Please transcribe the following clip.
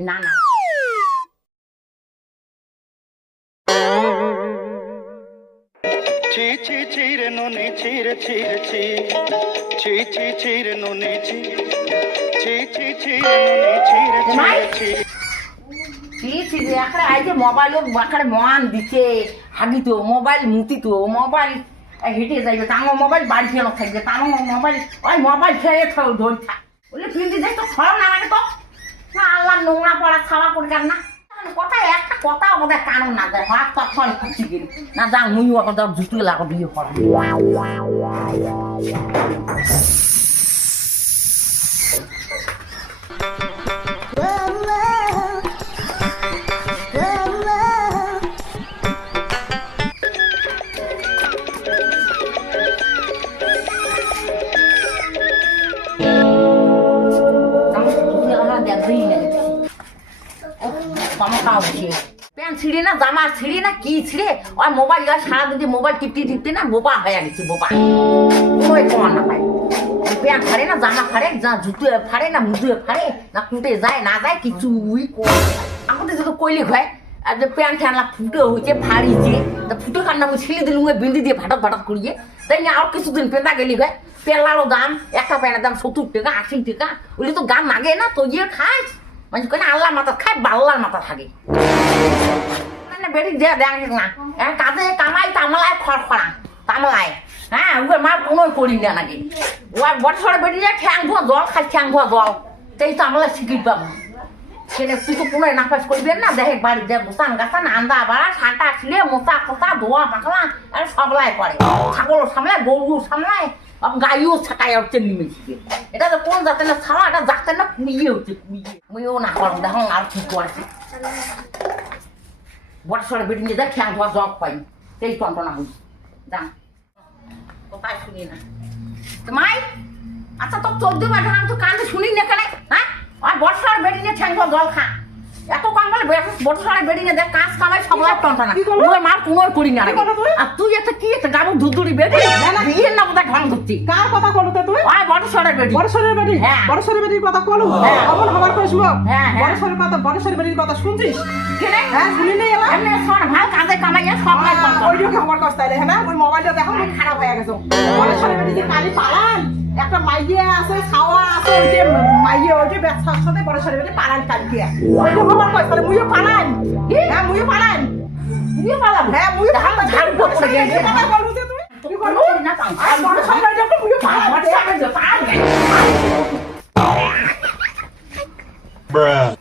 না না ছি ছি ছি রে ননি ছি রে ছি রে ছি ছি ছি ছি রে ননি ছি ছি ছি ছি রে ননি ছি রে ছি রে ছি একটা আইছে মোবাইল বাখারে মহান দিচ্ছে হাগি তো মোবাইল মুতি তো মোবাইল হেঁটে যাইবে তাঙ্গ মোবাইল বাড়ি কেন থাকবে তাঙ্গ মোবাইল ওই মোবাইল খেয়ে ধরছা বলে ফিল্দি দেখ তো খরম না লাগে তো না আল্লাহ নোংরা পড়া খাওয়া পড়কার না কথা একটা কথা আমাদের কানুন না যায় হাত তখন খুঁজছি গেল না যা মুইও আপনার জুতো লাগো বিয়ে করা প্যান্ট ছিঁড়ে না জামা ছিঁড়ে না কি ছিঁড়ে ওই মোবাইল সারাদিন মোবাইল টিপতে টিপতে না বোবা হয়ে গেছে বোবা ওই কমান না পাই প্যান্ট ফাড়ে না জামা ফাড়ে জুতো ফাড়ে না মুজু ফাড়ে না কুটে যায় না যায় কিছুই আমাদের যদি কইলি হয় আর যে প্যান্ট ফ্যানলা ফুটে হয়েছে ফাড়িছে তা ফুটে কান্না ছিঁড়ে দিলুম বিন্দি দিয়ে ভাটাত ভাটাত করিয়ে তাই না আর কিছুদিন পেঁদা গেলি হয় পেলারও দাম একটা প্যান্টের দাম 70 টাকা 80 টাকা ওগুলি তো গান লাগে না তো গিয়ে খাস মানে কেন আল্লাহ মাথা খায় বাল্লার মাথা থাকে বেড়ি দিয়ে দেখ না কাজে কামাই তামলায় খড়খড়া তামলায় হ্যাঁ ওর মা কোনো করি না নাকি ওর বছরে বেড়ি যায় ঠ্যাং ধোয়া জল খাই ঠ্যাং ধোয়া জল সেই তামলায় শিখি পাবো সেটা তুই তো পুনরায় নাফাস করবেন না দেখে বাড়ি দিয়ে বসান গাছান আন্দা বাড়া ছাটা ছিলে মোচা কোচা ধোয়া পাখলা আর সবলাই করে ছাগল সামলায় গরু সামলায় গাইও ছাটাই হচ্ছে নিমেছি এটা তো কোন জাতের না ছাড়া এটা জাতের না কুড়িয়ে হচ্ছে কুড়িয়ে মুইও না করো দেখো আর কি করেছে বছরে বেটি নিয়ে দেখ ঠ্যাং ধোয়া জগ পাই সেই যন্ত্রণা হই যান কোথায় শুনি না তোমায় আচ্ছা তো 14 বার আমি তো কান্দে শুনি না কেন হ্যাঁ আর বছর বেটি নিয়ে ঠ্যাং ধোয়া জল খা এত কম বলে বছরে বেটি নিয়ে দেখ কাজ কামাই সব লাভ যন্ত্রণা ওই মার কোনো করি না আর তুই একটা কি একটা গাবো ধুধুরি বেটি বিয়ের না বোধহয় ঢং ধরছি কার কথা কলো তো তুই ওই বছরের বেটি বড়সরের বাড়ি হ্যাঁ। বড়সরের বাড়ির কথা কলো হ্যাঁ। অমন হবার কইছলো হ্যাঁ, হ্যাঁ। বড়সরের বাড়ির কথা শুনছিস কেনে হ্যাঁ শুনি নাই এলা এমনি শোন ভালো কাজে কামাইয়া সব লাভ ওই লোকে হবার কষ্ট তাইলে হ্যাঁ ওই মোবাইলটা দেখো মুখ খারাপ হয়ে গেছে বড়সরের বাড়ি যে কালি পালান একটা মাইয়ে আছে ছাওয়া আছে ওই যে মাইয়ে ওই যে ব্যবসার সাথে বড়সরের বাড়ি পালান কালকে ওই লোক হবার কষ্ট তাহলে মুইও পালান হ্যাঁ মুইও পালান তুইও পালাম হ্যাঁ মুইও ধান ঝাড়ু করে গেছে কথা বলছিস তুই তুই কোনো না কাম আর বড়সরের বাড়ি যখন মুইও পালান বড় সামনে তো পার Bruh.